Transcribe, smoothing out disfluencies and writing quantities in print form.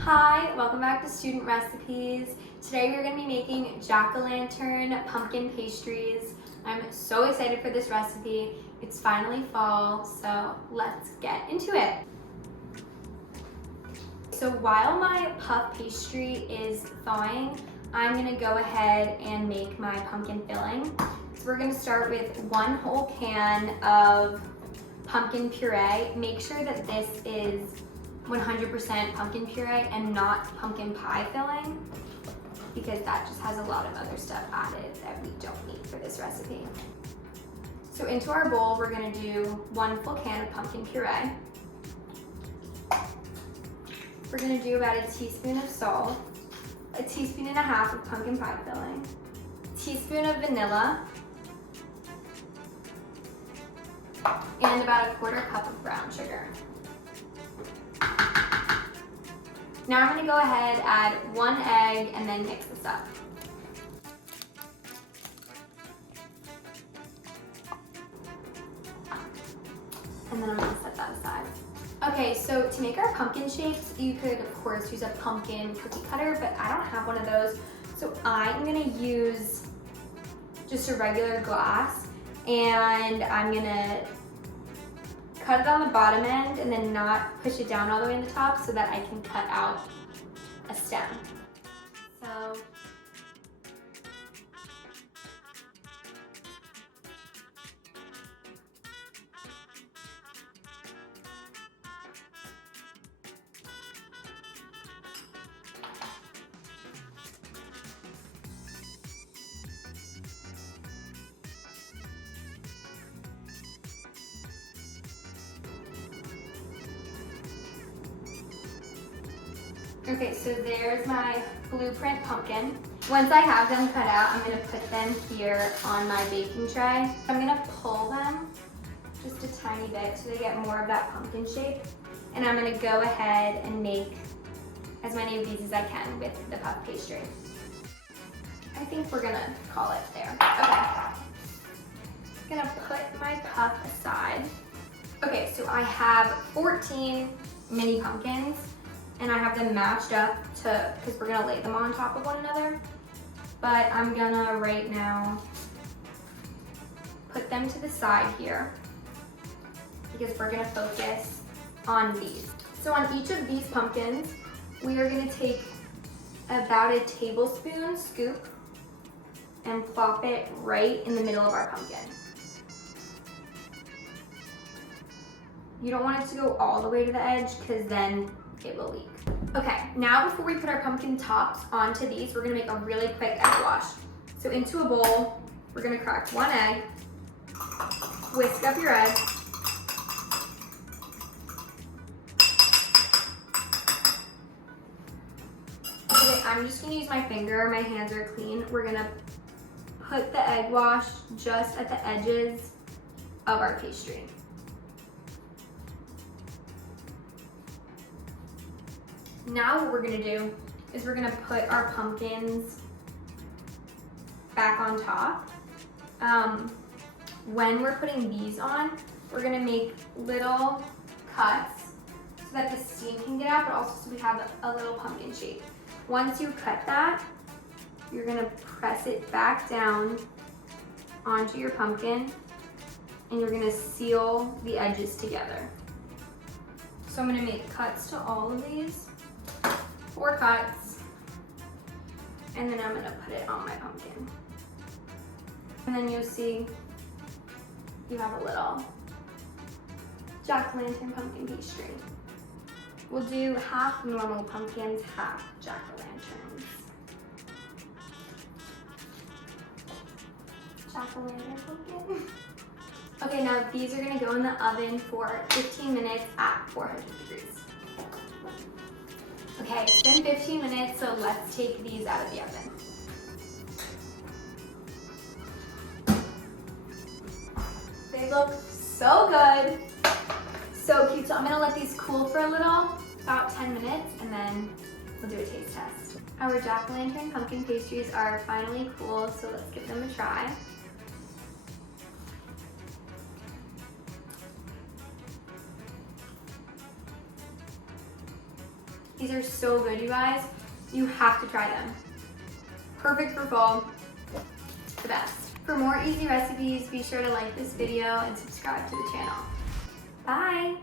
Hi, welcome back to Student Recipes. Today we're going to be making jack-o'-lantern pumpkin pastries. I'm so excited for this recipe. It's finally fall, so let's get into it. So while my puff pastry is thawing, I'm going to go ahead and make my pumpkin filling. So we're going to start with 1 whole can of pumpkin puree. Make sure that this is 100% pumpkin puree and not pumpkin pie filling, because that just has a lot of other stuff added that we don't need for this recipe. So into our bowl, we're gonna do 1 full can of pumpkin puree. We're gonna do about a teaspoon of salt, a teaspoon and a half of pumpkin pie filling, a teaspoon of vanilla, and about a 1/4 cup of brown sugar. Now I'm going to go ahead, add 1 egg, and then mix this up. And then I'm going to set that aside. Okay, so to make our pumpkin shapes, you could of course use a pumpkin cookie cutter, but I don't have one of those. So I'm going to use just a regular glass, and I'm going to cut it on the bottom end and then not push it down all the way in the top so that I can cut out a stem. So okay, so there's my blueprint pumpkin. Once I have them cut out, I'm gonna put them here on my baking tray. I'm gonna pull them just a tiny bit so they get more of that pumpkin shape. And I'm gonna go ahead and make as many of these as I can with the puff pastry. I think we're gonna call it there. Okay. I'm gonna put my puff aside. Okay, so I have 14 mini pumpkins, and I have them matched up to, because we're gonna lay them on top of one another. But I'm gonna right now put them to the side here because we're gonna focus on these. So on each of these pumpkins, we are gonna take about a tablespoon scoop and plop it right in the middle of our pumpkin. You don't want it to go all the way to the edge because then it will leak. Okay, now before we put our pumpkin tops onto these, we're gonna make a really quick egg wash. So into a bowl, we're gonna crack 1 egg, whisk up your egg, okay, I'm just gonna use my finger, my hands are clean. We're gonna put the egg wash just at the edges of our pastry. Now what we're gonna do is we're gonna put our pumpkins back on top. When we're putting these on, we're gonna make little cuts so that the steam can get out, but also so we have a little pumpkin shape. Once you cut that, you're gonna press it back down onto your pumpkin, and you're gonna seal the edges together. So I'm gonna make cuts to all of these. 4 cuts, and then I'm gonna put it on my pumpkin. And then you'll see you have a little jack-o'-lantern pumpkin pastry. We'll do half normal pumpkins, half jack-o'-lanterns. Jack-o'-lantern pumpkin. Okay, now these are gonna go in the oven for 15 minutes at 400 degrees. Okay, it's been 15 minutes, so let's take these out of the oven. They look so good, so cute. So I'm gonna let these cool for a little, about 10 minutes, and then we'll do a taste test. Our jack-o'-lantern pumpkin pastries are finally cool, so let's give them a try. These are so good, you guys. You have to try them. Perfect for fall, the best. For more easy recipes, be sure to like this video and subscribe to the channel. Bye.